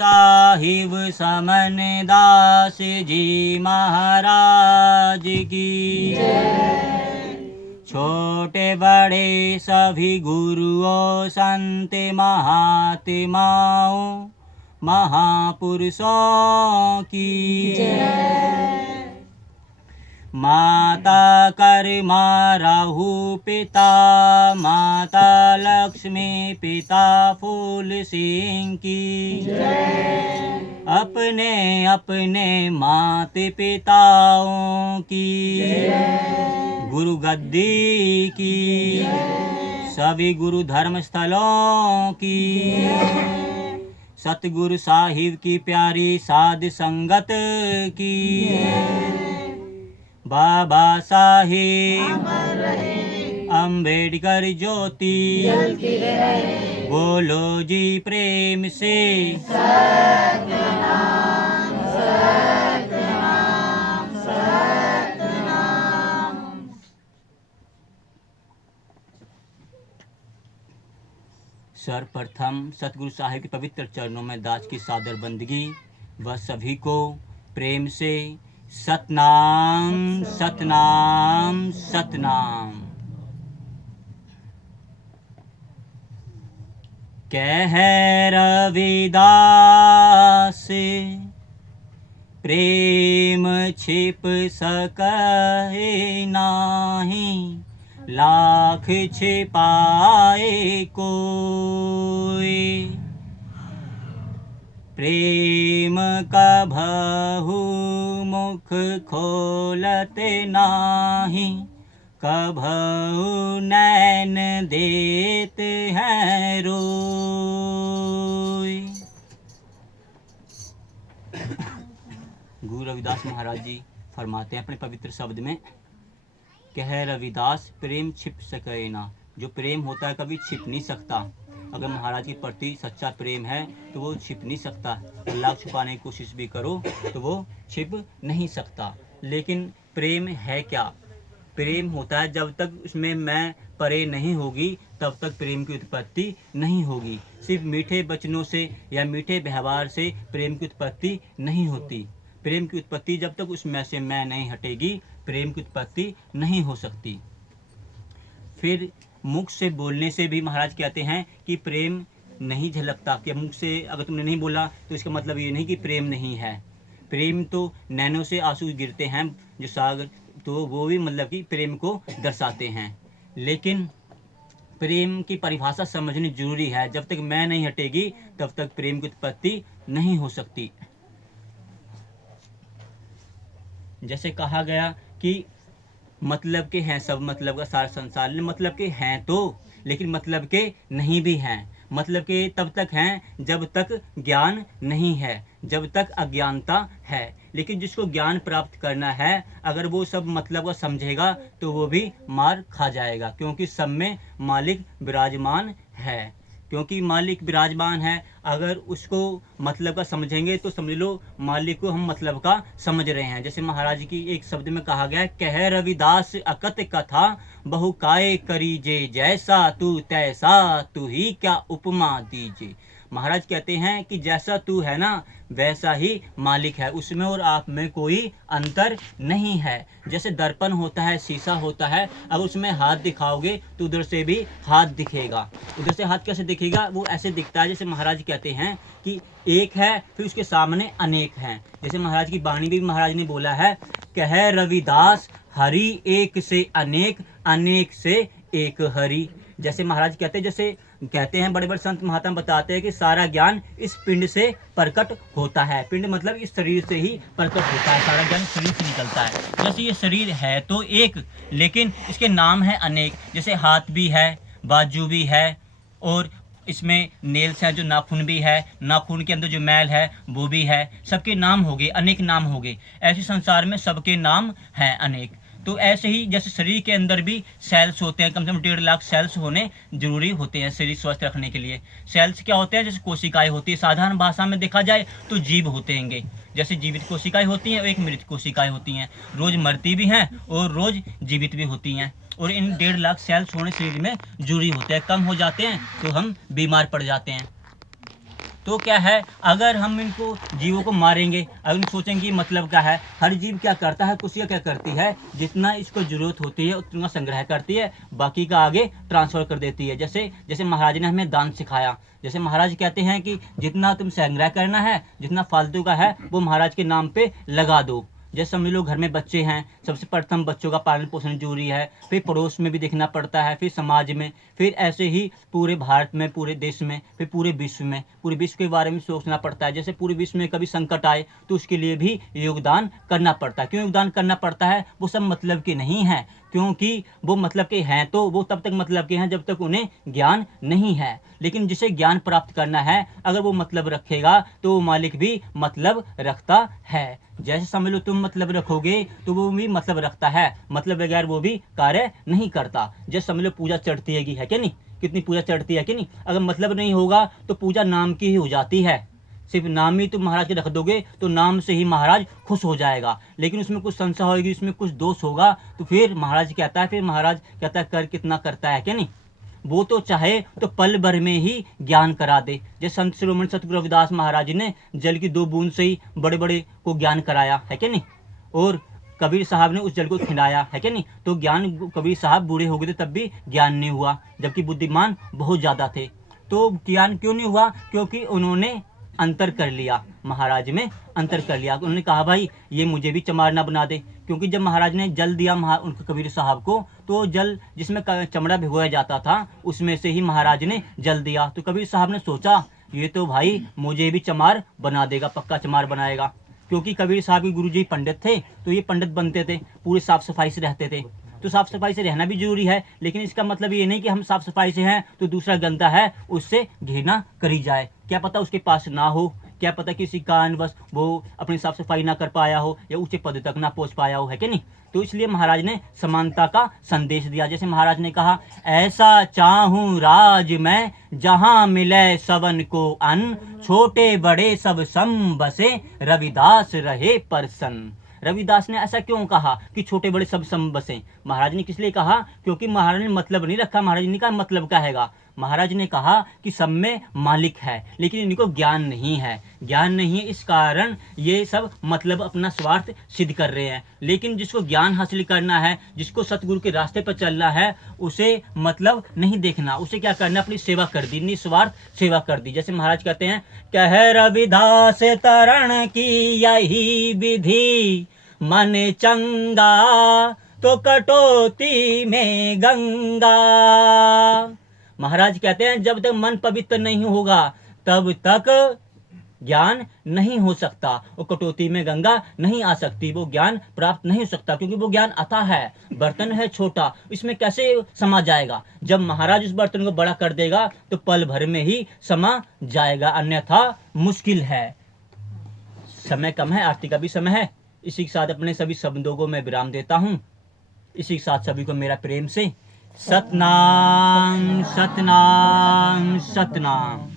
साहिब समन दास जी महाराज की। छोटे बड़े सभी गुरुओं संत महात्माओं महापुरुषों की। माता कर्मा राहु पिता माता लक्ष्मी पिता फूल सिंह की। अपने अपने माता पिताओं की गुरु गद्दी की। सभी गुरु धर्म स्थलों की। सतगुरु साहिब की प्यारी साध संगत की। बाबा साहिब अम्बेडकर ज्योति बोलो जी प्रेम से। सतनाम सतनाम सतनाम। सर्वप्रथम सतगुरु साहिब के पवित्र चरणों में दास की सादर बंदगी व सभी को प्रेम से सतनाम सतनाम सतनाम। कह रविदास प्रेम छिप सके नाही लाख छिपाए कोई। प्रेम कभहु मुख खोलते नाही कभहु नैन देते हैं रोई। गुरु रविदास महाराज जी फरमाते हैं अपने पवित्र शब्द में, कह रविदास प्रेम छिप सके ना। जो प्रेम होता है कभी छिप नहीं सकता। अगर महाराज के प्रति सच्चा प्रेम है तो वो छिप नहीं सकता। अल्लाह को छुपाने की कोशिश भी करो तो वो छिप नहीं सकता। लेकिन प्रेम है क्या? प्रेम होता है जब तक उसमें मैं परे नहीं होगी तब तक प्रेम की उत्पत्ति नहीं होगी। सिर्फ मीठे वचनों से या मीठे व्यवहार से प्रेम की उत्पत्ति नहीं होती। प्रेम की उत्पत्ति जब तक उसमें से मैं नहीं हटेगी प्रेम की उत्पत्ति नहीं हो सकती। फिर मुख से बोलने से भी महाराज कहते हैं कि प्रेम नहीं झलकता। कि मुख से अगर तुमने नहीं बोला तो इसका मतलब ये नहीं कि प्रेम नहीं है। प्रेम तो नैनों से आंसू गिरते हैं जो सागर, तो वो भी मतलब कि प्रेम को दर्शाते हैं। लेकिन प्रेम की परिभाषा समझनी जरूरी है। जब तक मैं नहीं हटेगी तब तक प्रेम की उत्पत्ति नहीं हो सकती। जैसे कहा गया कि मतलब के हैं सब, मतलब का सारा संसार। मतलब के हैं तो, लेकिन मतलब के नहीं भी हैं। मतलब के तब तक हैं जब तक ज्ञान नहीं है, जब तक अज्ञानता है। लेकिन जिसको ज्ञान प्राप्त करना है अगर वो सब मतलब को समझेगा तो वो भी मार खा जाएगा, क्योंकि सब में मालिक विराजमान है। क्योंकि मालिक विराजमान है, अगर उसको मतलब का समझेंगे तो समझ लो मालिक को हम मतलब का समझ रहे हैं। जैसे महाराज की एक शब्द में कहा गया है, कह रविदास अकत कथा बहु काय करीजे जैसा तू तैसा तू ही क्या उपमा दीजे। महाराज कहते हैं कि जैसा तू है ना वैसा ही मालिक है, उसमें और आप में कोई अंतर नहीं है। जैसे दर्पण होता है, शीशा होता है, अब उसमें हाथ दिखाओगे तो उधर से भी हाथ दिखेगा। उधर से हाथ कैसे दिखेगा? वो ऐसे दिखता है जैसे महाराज कहते हैं कि एक है फिर उसके सामने अनेक हैं। जैसे महाराज की वाणी भी महाराज ने बोला है, कह रविदास हरि एक से अनेक अनेक से एक हरि। जैसे महाराज कहते हैं बड़े बड़े संत महात्मा बताते हैं कि सारा ज्ञान इस पिंड से प्रकट होता है। पिंड मतलब इस शरीर से ही प्रकट होता है, सारा ज्ञान शरीर से निकलता है। जैसे ये शरीर है तो एक, लेकिन इसके नाम है अनेक। जैसे हाथ भी है, बाजू भी है, और इसमें नेल्स हैं जो नाखून भी है, नाखून के अंदर जो मैल है वो भी है। सबके नाम हो गए, अनेक नाम हो गए। ऐसे संसार में सबके नाम हैं अनेक। तो ऐसे ही जैसे शरीर के अंदर भी सेल्स होते हैं, कम से कम 1.5 लाख सेल्स होने जरूरी होते हैं शरीर स्वस्थ रखने के लिए। सेल्स क्या होते हैं? जैसे कोशिकाएं होती है, साधारण भाषा में देखा जाए तो जीव होते हैं। जैसे जीवित कोशिकाएं होती हैं और एक मृत कोशिकाएं होती हैं, रोज मरती भी हैं और रोज जीवित भी होती हैं। और इन 1.5 लाख सेल्स होने शरीर में जरूरी होते हैं। कम हो जाते हैं तो हम बीमार पड़ जाते हैं। तो क्या है, अगर हम इनको जीवों को मारेंगे, अगर हम सोचेंगे कि मतलब क्या है, हर जीव क्या करता है, कोशिका क्या करती है, जितना इसको जरूरत होती है उतना संग्रह करती है, बाकी का आगे ट्रांसफर कर देती है। जैसे जैसे महाराज ने हमें दान सिखाया, जैसे महाराज कहते हैं कि जितना तुम संग्रह करना है, जितना फालतू का है वो महाराज के नाम पे लगा दो। जैसे समझ लो घर में बच्चे हैं, सबसे प्रथम बच्चों का पालन पोषण जरूरी है, फिर पड़ोस में भी देखना पड़ता है, फिर समाज में, फिर ऐसे ही पूरे भारत में, पूरे देश में, फिर पूरे विश्व में, पूरे विश्व के बारे में सोचना पड़ता है। जैसे पूरे विश्व में कभी संकट आए तो उसके लिए भी योगदान करना पड़ता है। क्यों योगदान करना पड़ता है? वो सब मतलब के नहीं है, क्योंकि वो मतलब के हैं तो वो तब तक मतलब के हैं जब तक उन्हें ज्ञान नहीं है। लेकिन जिसे ज्ञान प्राप्त करना है, अगर वो मतलब रखेगा तो वो मालिक भी मतलब रखता है। जैसे समझ लो तुम मतलब रखोगे तो वो भी मतलब रखता है, मतलब बगैर वो भी कार्य नहीं करता। जैसे समझ लो पूजा चढ़ती है क्या नहीं, कितनी पूजा चढ़ती है कि नहीं, अगर मतलब नहीं होगा तो पूजा नाम की ही हो जाती है। सिर्फ नाम ही तुम महाराज के रख दोगे तो नाम से ही महाराज खुश हो जाएगा, लेकिन उसमें कुछ संशय होगी, उसमें कुछ दोष होगा तो फिर महाराज कहता है कर कितना करता है क्या नहीं, वो तो चाहे तो पल भर में ही ज्ञान करा दे। जैसे संत शिरोमणि सतगुरु रविदास महाराज ने जल की 2 बूंद से ही बड़े बड़े को ज्ञान कराया है क्या नहीं, और कबीर साहब ने उस जल को खिलाया है क्या नहीं, तो ज्ञान, कबीर साहब बूढ़े हो गए थे तब भी ज्ञान नहीं हुआ, जबकि बुद्धिमान बहुत ज़्यादा थे। तो ज्ञान क्यों नहीं हुआ? क्योंकि उन्होंने अंतर कर लिया, महाराज में अंतर कर लिया। उन्होंने कहा भाई ये मुझे भी चमार ना बना दे, क्योंकि जब महाराज ने जल दिया उनको कबीर साहब को, तो जल जिसमें चमड़ा भिगोया जाता था उसमें से ही महाराज ने जल दिया। तो कबीर साहब ने सोचा ये तो भाई मुझे भी चमार बना देगा, पक्का चमार बनाएगा। क्योंकि कबीर साहब के गुरुजी पंडित थे, तो ये पंडित बनते थे, पूरे साफ सफाई से रहते थे। तो साफ सफाई से रहना भी जरूरी है, लेकिन इसका मतलब ये नहीं कि हम साफ सफाई से हैं तो दूसरा गंदा है उससे घृणा करी जाए। क्या पता उसके पास ना हो, क्या पता किसी कारणवश वो अपनी साफ सफाई ना कर पाया हो या ऊंचे पद तक ना पहुंच पाया हो, है कि नहीं। तो इसलिए महाराज ने समानता का संदेश दिया। जैसे महाराज ने कहा, ऐसा चाहूं राज मैं जहां मिले सवन को अन्न, छोटे बड़े सब सम बसे रविदास रहे प्रसन्न। रविदास ने ऐसा क्यों कहा कि छोटे बड़े सब सम बसे? महाराज ने किस लिए कहा? क्योंकि महाराज ने मतलब नहीं रखा, महाराज ने कहा मतलब क्या हैगा। महाराज ने कहा कि सब में मालिक है, लेकिन इनको ज्ञान नहीं है, ज्ञान नहीं है, इस कारण ये सब मतलब अपना स्वार्थ सिद्ध कर रहे हैं। लेकिन जिसको ज्ञान हासिल करना है, जिसको सतगुरु के रास्ते पर चलना है, उसे मतलब नहीं देखना, उसे क्या करना, अपनी सेवा कर दी, निस्वार्थ सेवा कर दी। जैसे महाराज कहते हैं, कह रविदास तरण की यही विधि, मन चंगा तो कटौती में गंगा। महाराज कहते हैं जब तक मन पवित्र नहीं होगा तब तक ज्ञान नहीं हो सकता, और कटौती में गंगा नहीं आ सकती, वो ज्ञान प्राप्त नहीं हो सकता, क्योंकि वो ज्ञान अथा है, बर्तन है छोटा, इसमें कैसे समा जाएगा। जब महाराज उस बर्तन को बड़ा कर देगा तो पल भर में ही समा जाएगा, अन्यथा मुश्किल है। समय कम है, आरती का भी समय है। इसी के साथ अपने सभी शब्दों को मैं विराम देता हूँ। इसी के साथ सभी को मेरा प्रेम से सतनाम सतनाम सतनाम।